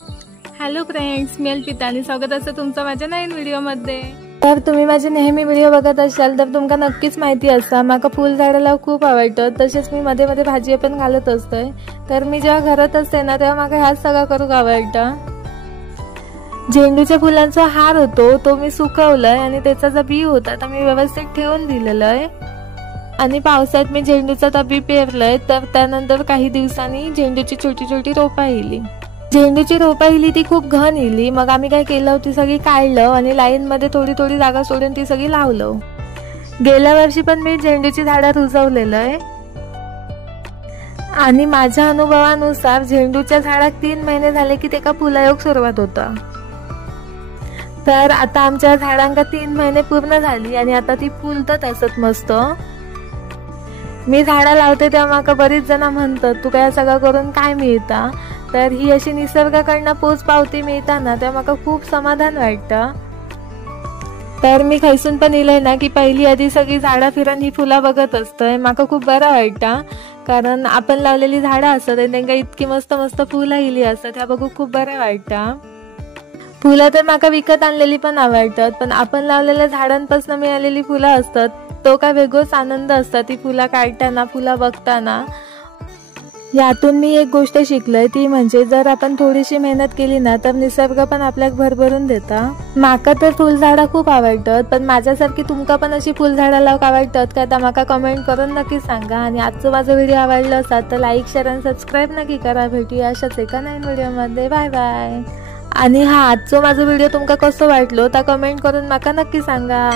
Hello friends, मी अल्पिता आणि स्वागत असतं तुमचं माझ्या नवीन व्हिडिओमध्ये। तर तुम्ही माझे नेहमी व्हिडिओ बघत असाल तर तुमका नक्कीच माहिती असा माका फुल झाडाला खूप आवडतं। तसेच मी मध्ये मध्ये भाजी पण घालत असते। तर मी जेव्हा घरात असते ना तेव्हा माका ह्याच सगळं करूक आवडतं। झेंडूच्या फुलांचा हार होतो तो मी सुकवलाय आणि त्याचा जो बी होता तो मी व्यवस्थित ठेवून दिलेला आहे। आणि पावसात मी झेंडूचा बी पेरलाय। तर त्यानंतर काही दिवसांनी झेंडूची छोटी छोटी रोपा येली। झेंडूची रोपा इली ती खूप घन इली। मग आम्ही काय केलं, ती सगळी काढलं आणि लाईन मध्ये थोडी थोडी जागा सोडून ती सगळी लावलं। गेल्या वर्षी पण मी झेंडूची झाडं रुजवलेलं आहे आणि माझ्या अनुभवानुसार झेंडूच्या झाडाक 3 महिने झाले की त्याका फुलायोग सुरुवात होता। तर आता आमच्या झाडांका 3 महिने पूर्ण झाली आणि आता ती फुलतात असत मस्त। मी झाडं लावते तेव्हा माका बरीच जण म्हणतात तू काय सगळं करून काय मिळता। तर ही अशी निसर्गाकडनं पोच पावती मिळताना तेव्हा माका खूप समाधान वाटतं। तर मी खैसून पण इलय ना की पहिली आधी सगळी झाडं फिरून ही फुलं बघत असतंय। माका खूप बरं वाटतं, कारण आपण लावलेली झाडं असतात आणि त्यांना इतकी मस्त मस्त फुलं इली असतात, ह्या बघू खूप बरं वाटतं। फुलं तर माका विकत आणलेली पण आवडतात, पण आपण लावलेल्या झाडांपासून मिळालेली फुलं असतात तो काय वेगळाच आनंद असतात ती फुलं काढताना, फुलं बघताना। यातून मी एक गोष्ट शिकलोय, ती म्हणजे जर आपण थोडीशी मेहनत केली ना तर निसर्ग पण आपल्याक भरभरून देता। माका तर फुलझाडं खूप आवडतात, पण माझ्यासारखी तुमका पण अशी फुलझाडं लावक आवडतात का तर माका कमेंट करून नक्की सांगा। आणि आजचं माझं व्हिडिओ आवडलं असेल तर लाईक, शेअर आणि सबस्क्राईब नक्की करा। भेटूया अशाच एका नवीन व्हिडिओमध्ये। Bye bye. आणि आजचं माझं व्हिडिओ तुमका कसं वाटलो तर कमेंट करून माका नक्की सांगा।